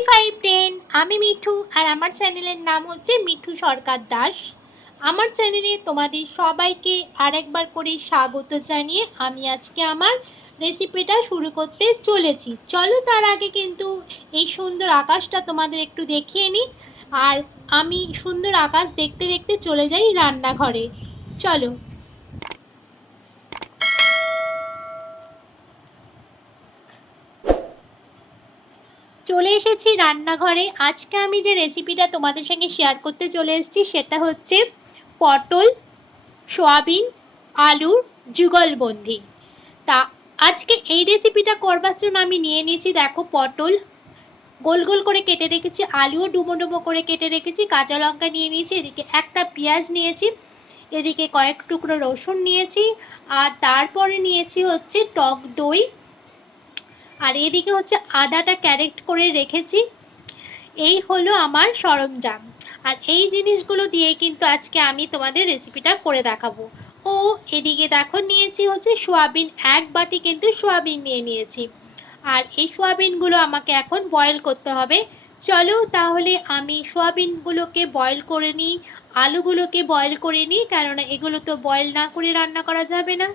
3-5-10 আমি মিঠু আর আমার চ্যানেলের নাম হচ্ছে মিঠু সরকার দাস। আমার চ্যানেলে তোমাদের সবাইকে আরেকবার করে স্বাগত জানিয়ে আমি আজকে আমার রেসিপিটা শুরু করতে চলেছি। চলো তার আগে কিন্তু এই সুন্দর আকাশটা তোমাদের একটু দেখিয়ে নিই। আর আমি সুন্দর আকাশ দেখতে দেখতে চলে যাই রান্নাঘরে। চলো। চলে এসেছি রান্নাঘরে। আজকে আমি যে রেসিপিটা তোমাদের সঙ্গে শেয়ার করতে চলে এসেছি সেটা হচ্ছে পটল সয়াবিন আলুর যুগলবন্দি। তা আজকে এই রেসিপিটা করবার জন্য আমি নিয়ে নিয়েছি, দেখো, পটল গোল গোল করে কেটে রেখেছি, আলুও ডুমো ডুমো করে কেটে রেখেছি, কাঁচা লঙ্কা নিয়ে নিয়েছি, এদিকে একটা পেঁয়াজ নিয়েছি, এদিকে কয়েক টুকরো রসুন নিয়েছি, আর তারপরে নিয়েছি হচ্ছে টক দই, আর এদিকে হচ্ছে আদাটা ক্যারেক্ট করে রেখেছি। এই হলো আমার সরঞ্জাম। আর এই জিনিসগুলো দিয়ে কিন্তু আজকে আমি তোমাদের রেসিপিটা করে দেখাবো। ও এদিকে দেখো নিয়েছি হচ্ছে সোয়াবিন, এক বাটি কিন্তু সোয়াবিন নিয়ে নিয়েছি। আর এই সোয়াবিনগুলো আমাকে এখন বয়েল করতে হবে। চলো তাহলে আমি সোয়াবিনগুলোকে বয়েল করে নিই, আলুগুলোকে বয়েল করে নিই, কেননা এগুলো তো বয়েল না করে রান্না করা যাবে না।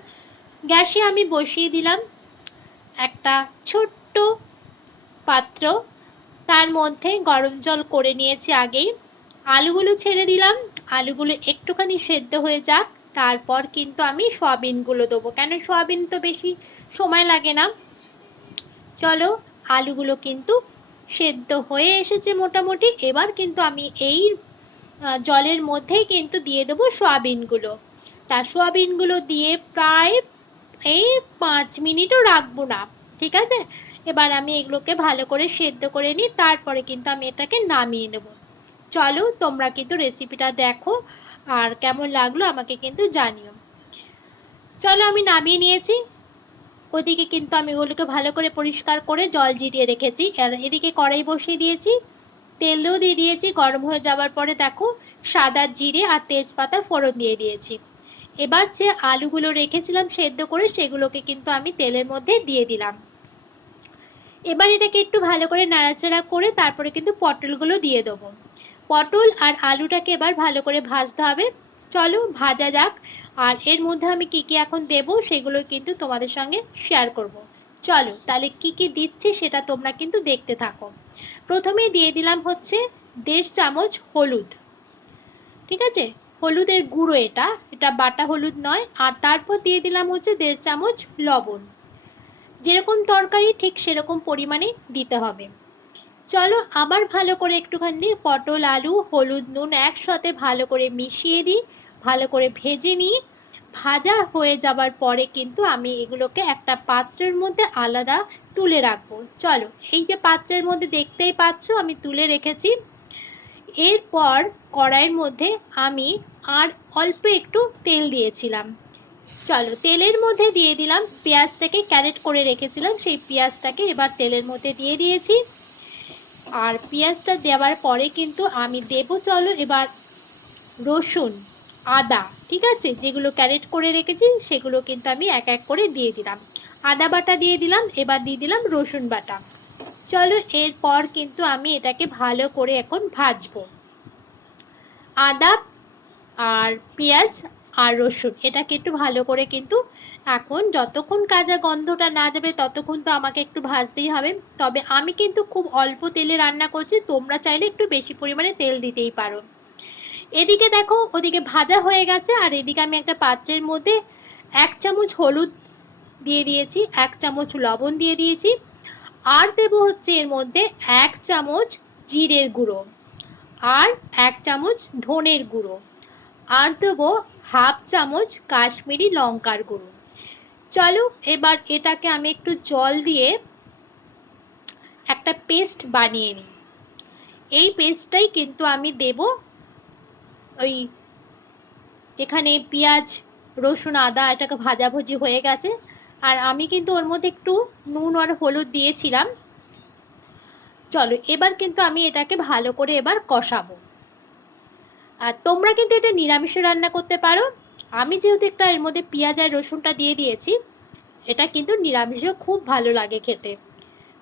গ্যাসে আমি বসিয়ে দিলাম একটা ছোট্ট পাত্র, তার মধ্যে গরম জল করে নিয়েছি আগেই, আলুগুলো ছেড়ে দিলাম, আলুগুলো একটুখানি সেদ্ধ হয়ে যাক, তারপর কিন্তু আমি সয়াবিনগুলো দেবো, কেন সয়াবিন তো বেশি সময় লাগে না। চলো, আলুগুলো কিন্তু সেদ্ধ হয়ে এসেছে মোটামুটি। এবার কিন্তু আমি এই জলের মধ্যেই কিন্তু দিয়ে দেবো সয়াবিনগুলো। তা সয়াবিনগুলো দিয়ে প্রায় এই 5 মিনিটও রাখবো না, ঠিক আছে। এবার আমি এগুলোকে ভালো করে সেদ্ধ করে নিই, তারপরে কিন্তু আমি এটাকে নামিয়ে নেব। চলো তোমরা কিন্তু রেসিপিটা দেখো, আর কেমন লাগলো আমাকে কিন্তু জানিও। চলো আমি নামিয়ে নিয়েছি। ওদিকে কিন্তু আমি ওগুলোকে ভালো করে পরিষ্কার করে জল জিরিয়ে রেখেছি, আর এদিকে কড়াই বসিয়ে দিয়েছি, তেলও দিয়ে দিয়েছি। গরম হয়ে যাওয়ার পরে দেখো সাদা জিরে আর তেজপাতা ফোড়ন দিয়ে দিয়েছি। এবার যে আলুগুলো রেখেছিলাম সেদ্ধ করে সেগুলোকে কিন্তু আমি তেলের মধ্যে দিয়ে দিলাম। এবার এটাকে একটু ভালো করে নাড়াচাড়া করে তারপরে কিন্তু পটলগুলো দিয়ে দেবো। পটল আর আলুটাকে এবার ভালো করে ভাজতে হবে। চলো ভাজা যাক। আর এর মধ্যে আমি কি কি এখন দেবো সেগুলো কিন্তু তোমাদের সঙ্গে শেয়ার করব। চলো তাহলে কি কি দিচ্ছি সেটা তোমরা কিন্তু দেখতে থাকো। প্রথমে দিয়ে দিলাম হচ্ছে 1.5 চামচ হলুদ, ঠিক আছে, হলুদের গুঁড়ো, এটা এটা বাটা হলুদ নয়। আর তারপর দিয়ে দিলাম হচ্ছে 1.5 চামচ লবণ, যেরকম তরকারি ঠিক সেরকম পরিমাণে দিতে হবে। চলো আবার ভালো করে একটুখানি পটল আলু হলুদ নুন একসাথে ভালো করে মিশিয়ে দিই, ভালো করে ভেজে নিই। ভাজা হয়ে যাবার পরে কিন্তু আমি এগুলোকে একটা পাত্রের মধ্যে আলাদা তুলে রাখবো। চলো এই যে পাত্রের মধ্যে দেখতেই পাচ্ছ আমি তুলে রেখেছি। এরপর কড়াইয়ের মধ্যে আমি আর অল্প একটু তেল দিয়েছিলাম। চলো তেলের মধ্যে দিয়ে দিলাম পেঁয়াজটাকে ক্যারেট করে রেখেছিলাম, সেই পেঁয়াজটাকে এবার তেলের মধ্যে দিয়ে দিয়েছি। আর পেঁয়াজটা দেওয়ার পরে কিন্তু আমি দেবো, চলো এবার রসুন আদা, ঠিক আছে, যেগুলো ক্যারেট করে রেখেছি সেগুলো কিন্তু আমি এক এক করে দিয়ে দিলাম। আদা বাটা দিয়ে দিলাম, এবার দিয়ে দিলাম রসুন বাটা। চলো এরপর কিন্তু আমি এটাকে ভালো করে এখন ভাজবো। আদা আর পেঁয়াজ আর রসুন এটাকে একটু ভালো করে কিন্তু এখন যতক্ষণ কাঁচা গন্ধটা না যাবে ততক্ষণ তো আমাকে একটু ভাজতেই হবে। তবে আমি কিন্তু খুব অল্প তেলে রান্না করছি, তোমরা চাইলে একটু বেশি পরিমাণে তেল দিতেই পারো। এদিকে দেখো ওদিকে ভাজা হয়ে গেছে, আর এদিকে আমি একটা পাত্রের মধ্যে 1 চামচ হলুদ দিয়ে দিয়েছি, 1 চামচ লবণ দিয়ে দিয়েছি, আর দেবো হচ্ছে এর মধ্যে 1 চামচ জিরের গুঁড়ো, আর 1 চামচ ধনের গুঁড়ো, আর দেবো হাফ চামচ কাশ্মীরি লঙ্কার গুঁড়ো। চলো এবার এটাকে আমি একটু জল দিয়ে একটা পেস্ট বানিয়ে নিই। এই পেস্টটাই কিন্তু আমি দেব ওই যেখানে পেঁয়াজ রসুন আদা এটাকে ভাজাভুজি হয়ে গেছে। আর আমি কিন্তু ওর মধ্যে একটু নুন আর হলুদ দিয়েছিলাম। চলো এবার কিন্তু আমি এটাকে ভালো করে এবার কষাবো। আর তোমরা কিন্তু এটা নিরামিষে রান্না করতে পারো, আমি যেহেতু একটা এর মধ্যে পেঁয়াজ আর রসুনটা দিয়ে দিয়েছি, এটা কিন্তু নিরামিষেও খুব ভালো লাগে খেতে।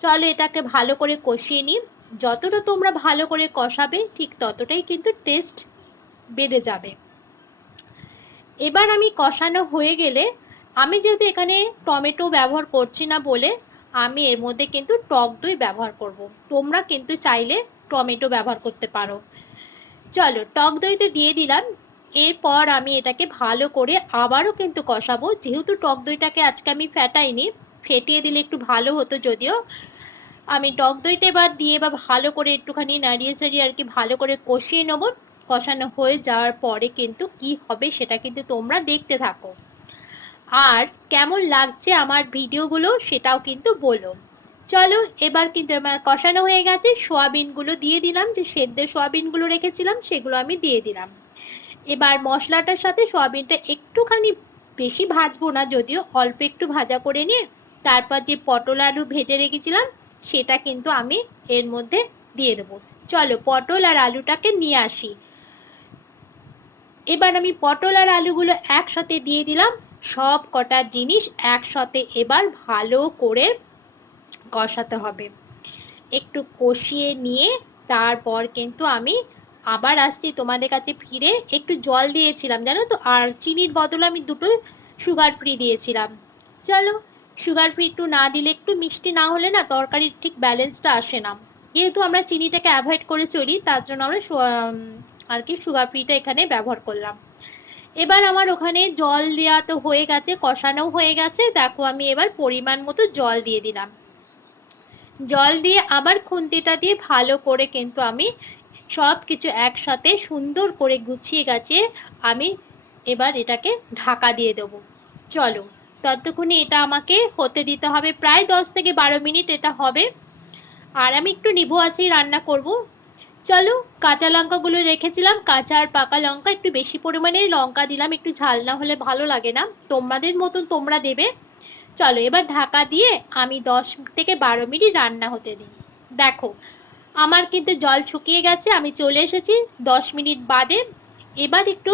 চলো এটাকে ভালো করে কষিয়ে নিই। যতটা তোমরা ভালো করে কষাবে ঠিক ততটাই কিন্তু টেস্ট বেড়ে যাবে। এবার আমি কষানো হয়ে গেলে, আমি যেহেতু এখানে টমেটো ব্যবহার করছি না বলে আমি এর মধ্যে কিন্তু টক দই ব্যবহার করব। তোমরা কিন্তু চাইলে টমেটো ব্যবহার করতে পারো। চলো, টক দই তো দিয়ে দিলাম। এরপর আমি এটাকে ভালো করে আবারও কিন্তু কষাবো। যেহেতু টক দইটাকে আজকে আমি ফেটাইনি, ফেটিয়ে দিলে একটু ভালো হতো, যদিও আমি টক দইটা এবার দিয়ে বা ভালো করে একটুখানি নাড়িয়ে চাড়িয়ে আর কি ভালো করে কষিয়ে নেব। কষানো হয়ে যাওয়ার পরে কিন্তু কি হবে সেটা কিন্তু তোমরা দেখতে থাকো। আর কেমন লাগছে আমার ভিডিওগুলো সেটাও কিন্তু বলো। চলো, এবার কিন্তু আমার কষানো হয়ে গেছে। সোয়াবিনগুলো দিয়ে দিলাম, যে সেদ্ধ সোয়াবিনগুলো রেখেছিলাম সেগুলো আমি দিয়ে দিলাম। এবার মশলাটার সাথে সোয়াবিনটা একটুখানি বেশি ভাজবো না, যদিও অল্প একটু ভাজা করে নিয়ে তারপর যে পটল আলু ভেজে রেখেছিলাম সেটা কিন্তু আমি এর মধ্যে দিয়ে দেবো। চলো, পটল আর আলুটাকে নিয়ে আসি। এবার আমি পটল আর আলুগুলো একসাথে দিয়ে দিলাম। সব কটা জিনিস একসাথে এবার ভালো করে কষাতে হবে। একটু কষিয়ে নিয়ে তারপর কিন্তু আমি আবার আসছি তোমাদের কাছে ফিরে। একটু জল দিয়েছিলাম জানো তো, আর চিনির বদলে আমি দুটো সুগার ফ্রি দিয়েছিলাম। চলো, সুগার ফ্রি একটু না দিলে, একটু মিষ্টি না হলে না তরকারির ঠিক ব্যালেন্সটা আসে না। যেহেতু আমরা চিনিটাকে অ্যাভয়েড করে চলি, তার জন্য আমরা আর কি সুগার ফ্রিটা এখানে ব্যবহার করলাম। এবার আমার ওখানে জল দেওয়া তো হয়ে গেছে, কষানো হয়ে গেছে। দেখো, আমি এবার পরিমাণ মতো জল দিয়ে দিলাম। জল দিয়ে আবার খুন্তিটা দিয়ে ভালো করে কিন্তু আমি সব কিছু একসাথে সুন্দর করে গুছিয়ে গেছে আমি এবার এটাকে ঢাকা দিয়ে দেবো। চলো, ততক্ষণে এটা আমাকে হতে দিতে হবে, প্রায় 10 থেকে 12 মিনিট এটা হবে। আর আমি একটু নিভু আঁচেই রান্না করব। চলো, কাঁচা লঙ্কাগুলো রেখেছিলাম, কাঁচা আর পাকা লঙ্কা একটু বেশি পরিমাণে লঙ্কা দিলাম, একটু ঝাল না হলে ভালো লাগে না, তোমাদের মতন তোমরা দেবে। চলো, এবার ঢাকা দিয়ে আমি 10 থেকে 12 মিনিট রান্না হতে দিই। দেখো, আমার কিন্তু জল শুকিয়ে গেছে, আমি চলে এসেছি 10 মিনিট বাদে। এবার একটু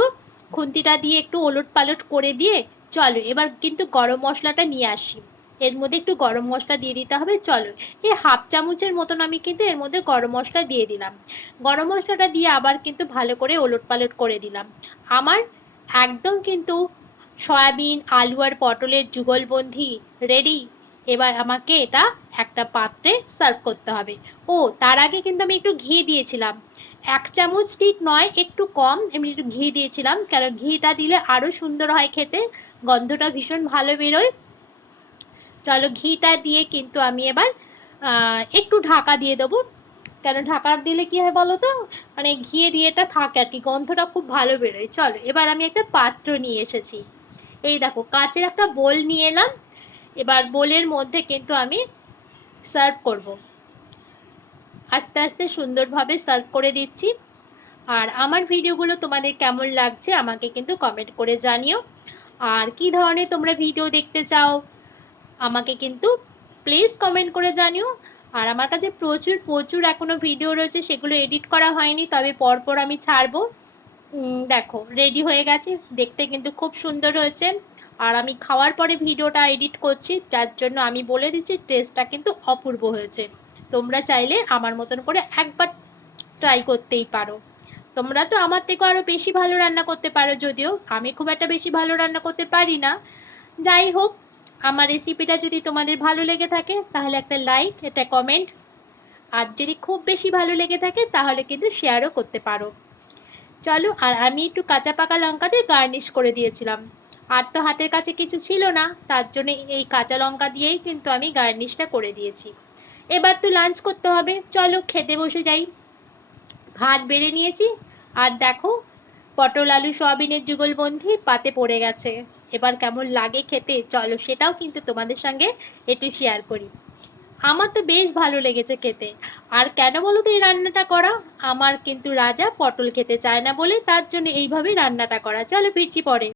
খুন্তিটা দিয়ে একটু ওলট পালট করে দিয়ে চলো এবার কিন্তু গরম মশলাটা নিয়ে আসি। এর মধ্যে একটু গরম মশলা দিয়ে দিতে হবে। চলো, এই হাফ চামচের মতন আমি কিন্তু এর মধ্যে গরম মশলা দিয়ে দিলাম। গরম মশলাটা দিয়ে আবার কিন্তু ভালো করে ওলট পালট করে দিলাম। আমার একদম কিন্তু সয়াবিন আলু আর পটলের যুগলবন্দি রেডি। এবার আমাকে এটা একটা পাত্রে সার্ভ করতে হবে। ও, তার আগে কিন্তু আমি একটু ঘি দিয়েছিলাম, 1 চামচ ঠিক নয়, একটু কম, এমনি একটু ঘি দিয়েছিলাম, কারণ ঘিটা দিলে আরও সুন্দর হয় খেতে, গন্ধটা ভীষণ ভালো বেরোয়। চলো, ঘিটা দিয়ে কিন্তু আমি এবার একটু ঢাকা দিয়ে দেবো। কেন ঢাকা দিলে কি হয় বলো তো, মানে ঘিয়ের ইয়েটা থাকে আর কি, গন্ধটা খুব ভালো বেরোয়। চলো, এবার আমি একটা পাত্র নিয়ে এসেছি। এই দেখো, কাচের একটা বোল নিয়ে এলাম। এবার বোলের মধ্যে কিন্তু আমি সার্ভ করব। আস্তে আস্তে সুন্দরভাবে সার্ভ করে দিচ্ছি। আর আমার ভিডিওগুলো তোমাদের কেমন লাগছে আমাকে কিন্তু কমেন্ট করে জানিও। আর কি ধরনের তোমরা ভিডিও দেখতে চাও আমাকে কিন্তু প্লিজ কমেন্ট করে জানিও। আর আমার কাছে প্রচুর প্রচুর এখনও ভিডিও রয়েছে, সেগুলো এডিট করা হয়নি, তবে পরপর আমি ছাড়বো। দেখো, রেডি হয়ে গেছে, দেখতে কিন্তু খুব সুন্দর হয়েছে। আর আমি খাওয়ার পরে ভিডিওটা এডিট করছি, যার জন্য আমি বলে দিচ্ছি টেস্টটা কিন্তু অপূর্ব হয়েছে। তোমরা চাইলে আমার মতন করে একবার ট্রাই করতেই পারো। তোমরা তো আমার থেকেও আরও বেশি ভালো রান্না করতে পারো, যদিও আমি খুব একটা বেশি ভালো রান্না করতে পারি না। যাই হোক, আমার রেসিপিটা যদি তোমাদের ভালো লেগে থাকে তাহলে একটা লাইক, একটা কমেন্ট, আর যদি খুব বেশি ভালো লেগে থাকে তাহলে কিন্তু শেয়ারও করতে পারো। চলো, আর আমি একটু কাঁচা পাকা লঙ্কা দিয়ে গার্নিশ করে দিয়েছিলাম। আর তো হাতের কাছে কিছু ছিল না, তার জন্য এই কাঁচা লঙ্কা দিয়েই কিন্তু আমি গার্নিশটা করে দিয়েছি। এবার তো লাঞ্চ করতে হবে, চলো খেতে বসে যাই। ভাত বেড়ে নিয়েছি, আর দেখো পটল আলু সয়াবিনের যুগলবন্দি পাতে পড়ে গেছে। এবার কেমন লাগে খেতে চলো সেটাও কিন্তু তোমাদের সঙ্গে একটু শেয়ার করি। আমার তো বেশ ভালো লেগেছে খেতে। আর কেন বলো তো এই রান্নাটা করা, আমার কিন্তু রাজা পটল খেতে চায় না বলে তার জন্য এইভাবেই রান্নাটা করা। চলো ফিরছি পরে।